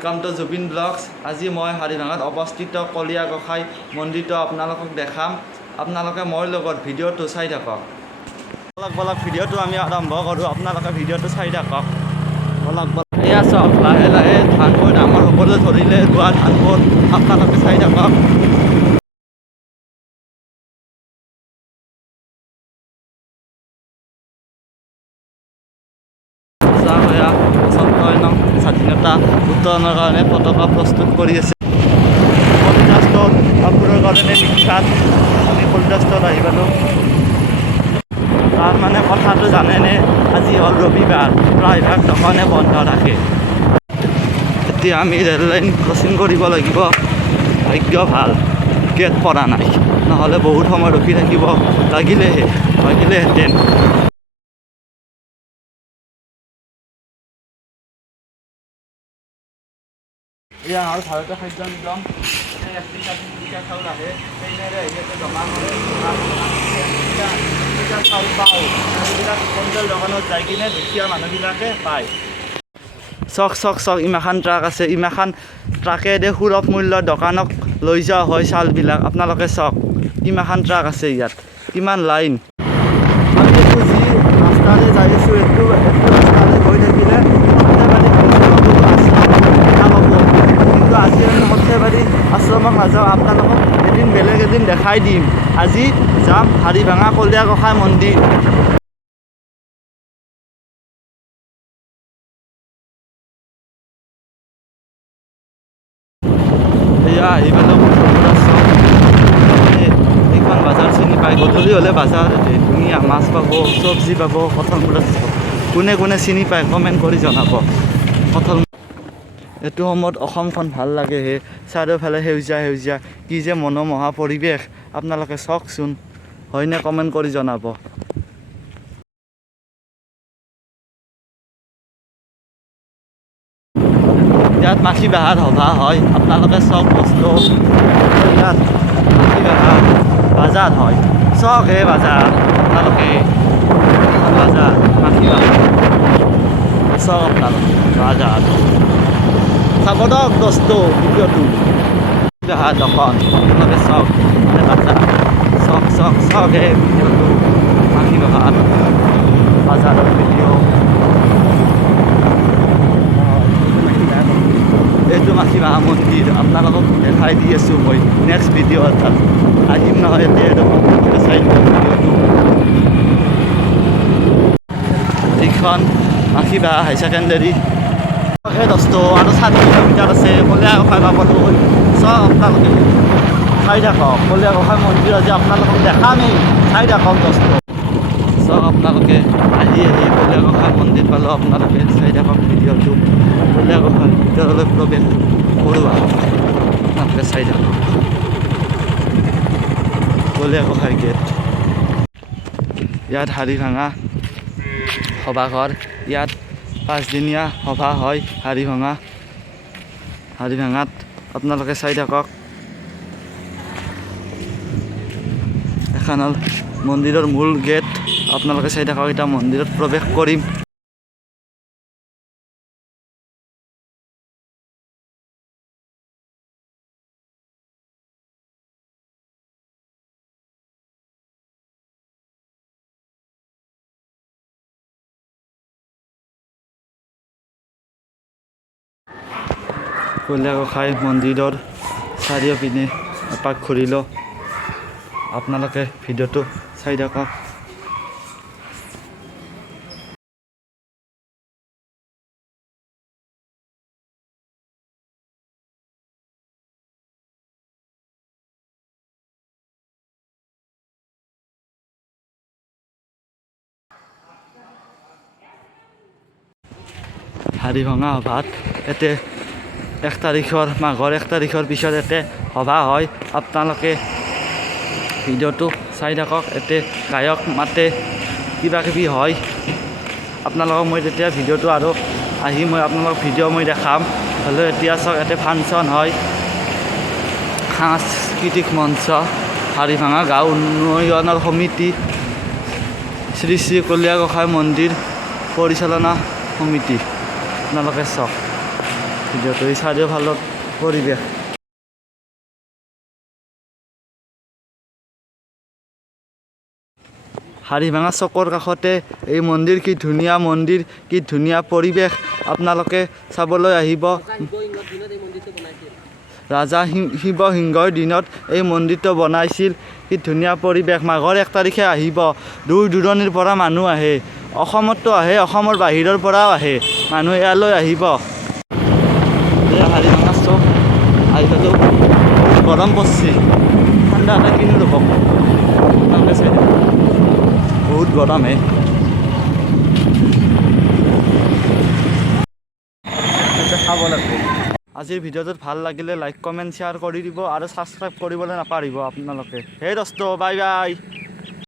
Welcome to Zubin blogs. आज मैं हारिभांगात अवस्थित कलिया गोसाई मंदिर आपनालोকক देखाम। आपनालोके मोर लगत भिडिओটো चाइ थाকক। बलक बलक भिडिओটো आमी आरम्भ करूँ। आपनालोके भिडिओটো चाइ थाকক। बलक बलक एया चक लाहे लाहे धानবোৰ डाঙर হ'বলৈ ধৰিলে। ৰোৱা धानবোৰ आपनालोके चाइ थाকক। স্বাধীনতা উত্তোলনৰ কাৰণে পতাকা প্ৰস্তুত কৰি আছে। কলিদাষ্টত কাপোৰৰ কাৰণে বিখ্যাত। আমি কলিদাষ্টত আহি পালোঁ। তাৰ মানে কথাটো জানেনে, আজি হ'ল ৰবিবাৰ, প্ৰায়ভাগ দোকানে বন্ধ থাকে। এতিয়া আমি ৰেল লাইন ক্ৰচিং কৰিব লাগিব। ভাগ্য ভাল গেট পৰা নাই, নহ'লে বহুত সময় ৰখি থাকিব লাগিলেহেঁতেন। এয়া হ'ল ভাৰতীয় খাদ্য নিগম। চাউল আহে ট্ৰেইনেৰে জমা কৰে। চাউল পাওঁ এইবিলাক কণ্ট্ৰল দোকানত যাই কিনে দুখীয়া মানুহবিলাকে পায়। চক চক চক ইমানখান ট্ৰাক আছে। ইমানখান ট্ৰাকেৰে সুলভ মূল্যৰ দোকানক লৈ যোৱা হয় চাউলবিলাক। আপোনালোকে চাওক কিমানখান ট্ৰাক আছে ইয়াত, কিমান লাইন। আমি যি ৰাস্তাৰে যাই আছোঁ, এইটো ৰাস্তাৰে গৈ থাকিলে কিন্তু আজি আমি সৰ্থেবাৰী আশ্ৰমক নাযাওঁ। আপোনালোকক এদিন বেলেগ এদিন দেখাই দিম। আজি যাম হাৰিভাঙা কলীয়া গোসাঁই মন্দিৰ। এয়া আহি পালোঁ এইখন বাজাৰ চিনি পায়। গধূলি হ'লে বাজাৰ ধুনীয়া মাছ পাব, চব্জি পাব। কঁঠালমুৰা কোনে কোনে চিনি পায় কমেণ্ট কৰি জনাব। কঁঠাল এইটো সময়ত অসমখন ভাল লাগে হে। চাৰিওফালে সেউজীয়া সেউজীয়া, কি যে মনোমোহা পৰিৱেশ। আপোনালোকে চাওকচোন, হয়নে কমেণ্ট কৰি জনাব। ইয়াত মাখি বাহাৰ সভা হয়। আপোনালোকে চক বস্তু ইয়াত মাখি বাহাৰ বাজাৰ হয়। চক হে বাজাৰ আপোনালোকে বাজাৰ মাখি বাহাৰ চক আপোনালোকে বাজাৰ চাব দক দোস্ত ভিডিঅ'টো। বাহাৰ দোকান আপোনালোকে চক বাজাৰ চক চক চক হে ভিডিঅ'টো মাখি বাহাৰ বাজাৰৰ ভিডিঅ'। এইটো মাখি বাহা মন্দিৰ আপোনালোকক দেখাই দি আছোঁ মই। নেক্সট ভিডিঅ' এটাত আহিম নহয় এতিয়া চাই ভিডিঅ'টো। এইখন মাখি বাহা হাই ছেকেণ্ডেৰী। সেই দস্ত আৰু 7 কিলোমিটাৰ আছে কলীয়া গোসাঁই পাবলৈ। চব আপোনালোকে চাই থাকক। কলীয়া গোসাঁই মন্দিৰ আজি আপোনালোকক দেখামেই, চাই থাকক দস্ত। চব আপোনালোকে আহি কলীয়া গোসাঁই মন্দিৰ পালোঁ। আপোনালোকে চাই থাকক ভিডিঅ'টো। কলীয়া গোসাঁই ভিতৰলৈ প্ৰৱেশ কৰোঁ আৰু আপোনালোকে চাই থাকক। কলীয়া গোসাঁই গেট। ইয়াত হাৰিভাঙা সভাঘৰ। ইয়াত 5 দিনীয়া সভা হয় হাৰিভাঙাত। আপোনালোকে চাই থাকক। এখন হ'ল মন্দিৰৰ মূল গেট। আপোনালোকে চাই থাকক। এতিয়া মন্দিৰত প্ৰৱেশ কৰিম। কলীয়া গোসাঁই মন্দিৰৰ চাৰিওপিনে এপাক ঘূৰিলোঁ। আপোনালোকে ভিডিঅ'টো চাই থাকক। হাৰিভাঙা সভাত ইয়াতে 1 তাৰিখৰ মাঘৰ 1 তাৰিখৰ পিছত ইয়াতে সভা হয়। আপোনালোকে ভিডিঅ'টো চাই থাকক। ইয়াতে গায়ক মাতে, কিবা কিবি হয়। আপোনালোকক মই তেতিয়া ভিডিঅ'টো আৰু মই আপোনালোকক ভিডিঅ' মই দেখাম। হ'লেও এতিয়া চাওক ইয়াতে ফাংচন হয়। সাংস্কৃতিক মঞ্চ হাৰিভাঙা গাঁও উন্নয়নৰ সমিতি, শ্ৰী শ্ৰী কলীয়া গোসাঁই মন্দিৰ পৰিচালনা সমিতি। আপোনালোকে চাওক। ভিডিঅ'টো এই চাৰিওফালৰ পৰিৱেশ হাৰিভাঙা চকৰ কাষতে এই মন্দিৰ কি ধুনীয়া মন্দিৰ কি ধুনীয়া পৰিৱেশ আপোনালোকে চাবলৈ আহিব ৰাজা শিৱসিংহৰ দিনত এই মন্দিৰটো বনাইছিল কি ধুনীয়া পৰিৱেশ মাঘৰ 1 তাৰিখে আহিব দূৰ দূৰণিৰ পৰা মানুহ আহে অসমতো আহে অসমৰ বাহিৰৰ পৰাও আহে মানুহ ইয়ালৈ আহিব এই হাৰিভাঙা চক আহিলেও গৰম পৰছি ঠাণ্ডা এটা কিনো ৰ'ব আপোনালোকে চাই দিব বহুত গৰম হে খাব লাগিব আজিৰ ভিডিঅ'টোত ভাল লাগিলে লাইক কমেণ্ট শ্বেয়াৰ কৰি দিব আৰু ছাবস্ক্ৰাইব কৰিবলৈ নাপাহৰিব আপোনালোকে হে দোস্ত বাই বাই